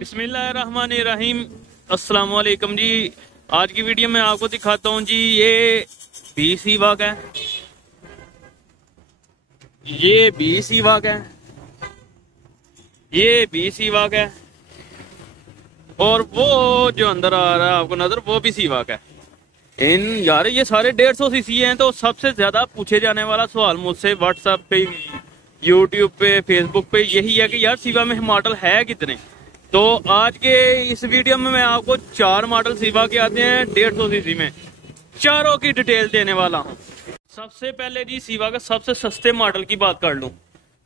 बिस्मिल्लाहिर्रहमानिर्रहीम। अस्सलाम वालेकुम जी। आज की वीडियो में आपको दिखाता हूँ जी, ये बी सीवाक है, ये बी सीवाक है, ये बी सीवाक है, और वो जो अंदर आ रहा है आपको नजर, वो भी सीवाक है। इन यार ये सारे 150 सीसी हैं। तो सबसे ज्यादा पूछे जाने वाला सवाल मुझसे व्हाट्सएप पे, यूट्यूब पे, फेसबुक पे यही है कि यार सीवा में मॉडल है कितने। तो आज के इस वीडियो में मैं आपको 4 मॉडल सीवा के आते हैं 150 सीसी में, चारों की डिटेल देने वाला हूं। सबसे पहले जी सीवा का सबसे सस्ते मॉडल की बात कर लूं।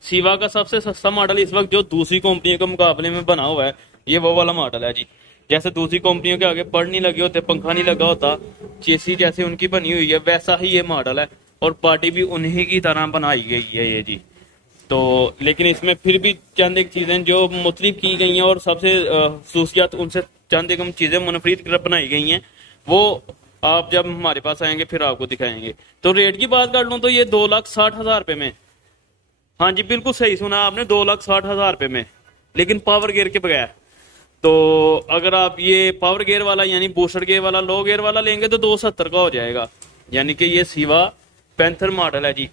सीवा का सबसे सस्ता मॉडल इस वक्त जो दूसरी कंपनियों के मुकाबले में बना हुआ है, ये वो वाला मॉडल है जी। जैसे दूसरी कंपनियों के आगे पड़ नहीं लगे होते, पंखा नहीं लगा होता, चेसी जैसे उनकी बनी हुई है, वैसा ही ये मॉडल है और बॉडी भी उन्हीं की तरह बनाई गई है ये जी। तो लेकिन इसमें फिर भी चंद एक चीजें जो मुख्तलिफ की गई हैं और सबसे खसूसियत उनसे चंद एक चीजें मुनफरीद कर बनाई गई हैं, वो आप जब हमारे पास आएंगे फिर आपको दिखाएंगे। तो रेट की बात कर लूं तो ये 2,60,000 रुपए में, हाँ जी बिल्कुल सही सुना आपने, 2,60,000 रुपए में, लेकिन पावर गियर के बगैर। तो अगर आप ये पावर गियर वाला यानी बूस्टर गियर वाला, लो गियर वाला लेंगे तो 270 का हो जाएगा। यानी कि ये सीवा पैंथर मॉडल है जी,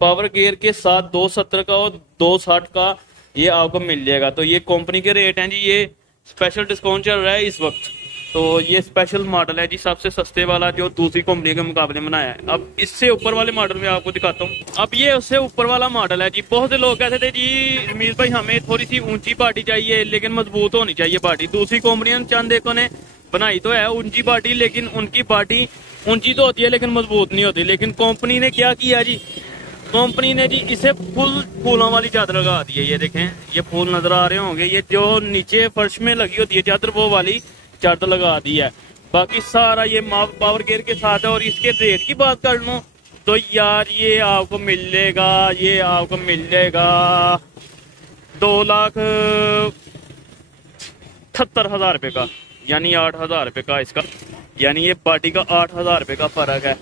पावर गियर के साथ 270 का और 260 का ये आपको मिल जाएगा। तो ये कंपनी के रेट हैं जी, ये स्पेशल डिस्काउंट चल रहा है इस वक्त। तो ये स्पेशल मॉडल है जी, सबसे सस्ते वाला जो दूसरी कंपनी के मुकाबले में बनाया है। अब इससे ऊपर वाले मॉडल में आपको दिखाता हूँ। अब ये उससे ऊपर वाला मॉडल है जी। बहुत से लोग कहते थे जी रमीज भाई हमें थोड़ी सी ऊंची पार्टी चाहिए लेकिन मजबूत होनी चाहिए पार्टी। दूसरी कंपनियों चंद देखो ने बनाई तो है ऊंची पार्टी, लेकिन उनकी पार्टी ऊंची तो होती है लेकिन मजबूत नहीं होती। लेकिन कंपनी ने क्या किया जी, कंपनी ने जी इसे फूलों वाली चादर लगा दी है। ये देखें, ये फूल नजर आ रहे होंगे, ये जो नीचे फर्श में लगी होती है चादर, वो वाली चादर लगा दी है। बाकी सारा ये पावर गियर के साथ है। और इसके रेट की बात कर लूं तो यार ये आपको मिलेगा 2,78,000 रुपए का, यानी 8,000 रुपए का इसका, यानी ये पार्टी का 8,000 रुपए का फर्क है।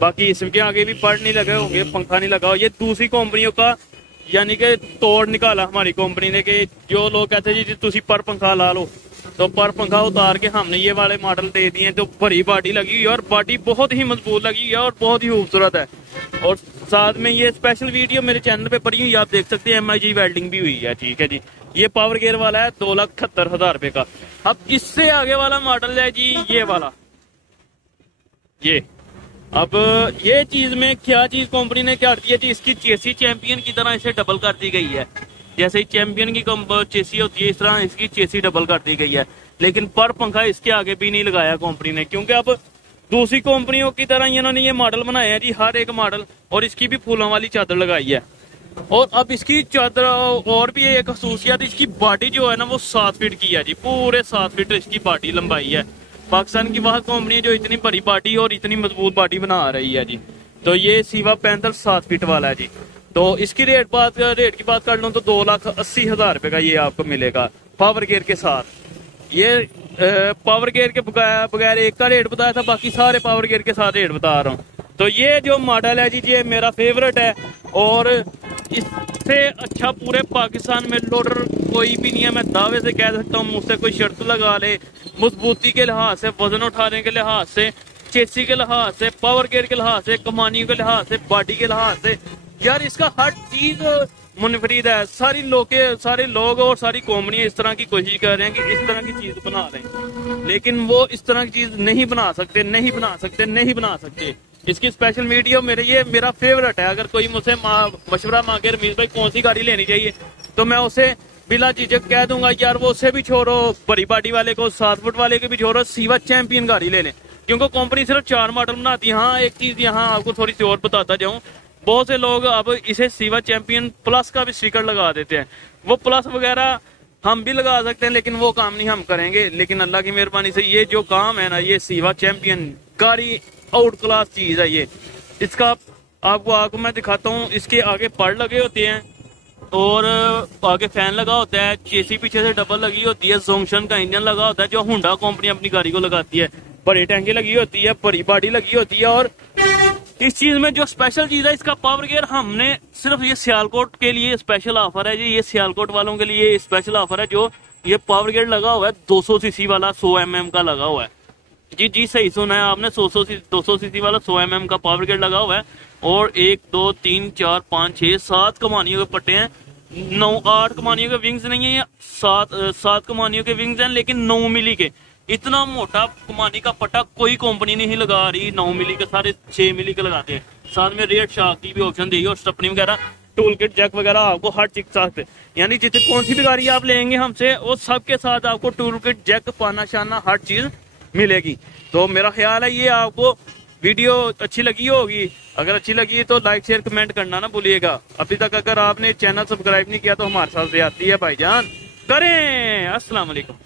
बाकी इसके आगे भी पड़ नहीं लगे होंगे, पंखा नहीं लगा हो। ये दूसरी कंपनियों का यानी कि तोड़ निकाला हमारी कंपनी ने, कि जो लोग कहते हैं जी तुसी पर पंखा ला लो, तो पर पंखा उतार के हमने ये वाले मॉडल दे दिए। तो बड़ी बॉडी लगी हुई है और बॉडी बहुत ही मजबूत लगी हुई है और बहुत ही खूबसूरत है। और साथ में ये स्पेशल वीडियो मेरे चैनल पे पड़ी हुई, आप देख सकते हैं, MIG वेल्डिंग भी हुई है। ठीक है जी, ये पावर गियर वाला है 2,78,000 रुपए का। अब इससे आगे वाला मॉडल है जी ये वाला, ये अब ये चीज में क्या चीज कंपनी ने क्या दी है जी, इसकी चेसी चैंपियन की तरह इसे डबल कर दी गई है। जैसे चैंपियन की चेसी होती है, इस तरह इसकी चेसी डबल कर दी गई है। लेकिन पर पंखा इसके आगे भी नहीं लगाया कंपनी ने, क्योंकि अब दूसरी कंपनियों की तरह इन्होंने ये मॉडल बनाए हैं जी, हर एक मॉडल, और इसकी भी फूलों वाली चादर लगाई है। और अब इसकी चादर और भी एक खसूसियत, इसकी बॉडी जो है ना वो 7 फीट की है जी, पूरे 7 फीट इसकी बॉडी लंबाई है। पाकिस्तान की वह कंपनी जो इतनी बड़ी बॉडी और इतनी मजबूत बॉडी बना रही है जी। तो ये सीवा पैंथर 7 फीट वाला है जी। तो इसकी रेट की बात कर लूं तो 2,80,000 रुपए का ये आपको मिलेगा पावर गियर के साथ। ये पावर गियर के बगैर एक का रेट बताया था, बाकी सारे पावर गियर के साथ रेट बता रहा हूँ। तो ये जो मॉडल है जी, ये मेरा फेवरेट है और इससे अच्छा पूरे पाकिस्तान में लोडर कोई भी नहीं है। मैं दावे से कह सकता हूँ, मुझसे कोई शर्त लगा ले, मजबूती के लिहाज से, वजन उठाने के लिहाज से, चेसी के लिहाज से, पावर गियर के लिहाज से, कमानियों के लिहाज से, बॉडी के लिहाज से, यार इसका हर चीज मुनफरीद है। सारे लोग और सारी कंपनियां इस तरह की कोशिश कर रहे हैं कि इस तरह की चीज बना लें, लेकिन वो इस तरह की चीज नहीं बना सकते। इसकी स्पेशल वीडियो मेरा फेवरेट है। अगर कोई मुझसे मशवरा मांगे रमीज भाई कौन सी गाड़ी लेनी चाहिए, तो मैं उसे बिला झिझक कह दूंगा यार वो उससे भी छोड़ो, बड़ी बॉडी वाले को, 7 फुट वाले के भी छोड़ो, सीवा चैंपियन गाड़ी ले लें, क्योंकि कंपनी सिर्फ 4 मॉडल बनाती है। हाँ, एक चीज यहाँ आपको थोड़ी सी और बताता जाऊं, बहुत से लोग अब इसे सीवा चैंपियन प्लस का भी स्टिकर लगा देते हैं। वो प्लस वगैरह हम भी लगा सकते हैं, लेकिन वो काम नहीं हम करेंगे। लेकिन अल्लाह की मेहरबानी से ये जो काम है ना, ये सीवा चैंपियन गाड़ी आउट क्लास चीज है ये। इसका आपको मैं दिखाता हूँ। इसके आगे पड़ लगे होते हैं और आगे फैन लगा होता है, चेसी पीछे से डबल लगी होती है, जोंक्शन का इंजन लगा होता है जो हुंडा कंपनी अपनी गाड़ी को लगाती है, बड़ी टैंकी लगी होती है, बड़ी बॉडी लगी होती है। और इस चीज में जो स्पेशल चीज है, इसका पावर गियर हमने सिर्फ ये सियालकोट के लिए स्पेशल ऑफर है जी, ये सियालकोट वालों के लिए स्पेशल ऑफर है जो ये पावर गेट लगा हुआ है 200 सीसी वाला 100 mm का लगा हुआ है। जी जी सही सुना है आपने, 200 सीसी वाला 100 mm का पावर गेट लगा हुआ है। और 1 2 3 4 5 6 7 कमानियों के पट्टे हैं, 9 8 कमानियों के विंग्स नहीं है, 7 कमानियों के विंग्स हैं, लेकिन 9 मिली के। इतना मोटा कमानी का पट्टा कोई कंपनी नहीं लगा रही, 9 मिली के सारे 6 मिली के लगाते हैं। साथ में रेड शार्क की भी ऑप्शन दी है और स्टपनी वगैरह, टूल किट जैक वगैरह आपको हर चीज साथ है। यानी जितनी कौन सी भी गाड़ी आप लेंगे हमसे, वो सबके साथ आपको टूल किट जैक पाना शाना हर चीज मिलेगी। तो मेरा ख्याल है ये आपको वीडियो अच्छी लगी होगी। अगर अच्छी लगी तो लाइक शेयर कमेंट करना ना भूलिएगा। अभी तक अगर आपने चैनल सब्सक्राइब नहीं किया तो हमारे साथ ज्यादती है भाईजान, करें। अस्सलाम वालेकुम।